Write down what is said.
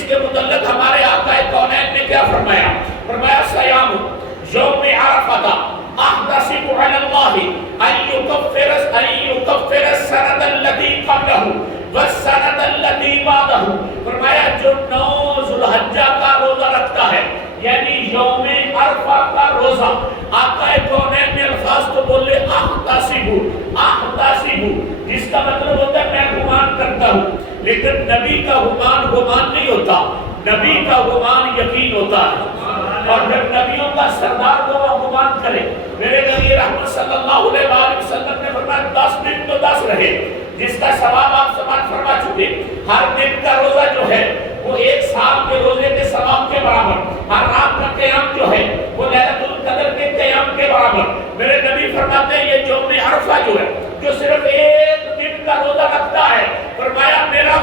اس کے متعلق ہمارے آقا کونین نے کیا فرمایا؟ فرمایا سیام یوم عرفہ احتسب علی اللہ ان یکفر السنۃ التي قبلہ والسنۃ التي بعدہ. فرمایا جو 9 ذو الحجہ کا روزہ رکھتا ہے یعنی یوم عرفہ کا روزہ، آقا کونین نے الفاظ کو بولے احتسب، جس کا مطلب ہوتا ہے میں گمان کرتا ہوں، لیکن نبی کا گمان نہیں ہوتا، نبی کا گمان یقین ہوتا ہے. اور جب نبیوں کا سردار کو وہ گمان کرے، میرے نبی رحمت صلی اللہ علیہ وآلہ وسلم نے فرمایا 10 دن تو 10 رہے، جس کا ثواب آپ سماعت فرما چکے. ہر دن کا روزہ جو ہے وہ 1 سال کے روزے کے ثواب کے برابر، ہر رات کا قیام جو ہے وہ لیلۃ القدر کے قیام کے برابر. میرے نبی فرماتے ہیں یہ یوم عرفہ جو ہے، جو صرف 1 دن کا روزہ رکھتا ہے، فرمایا میرا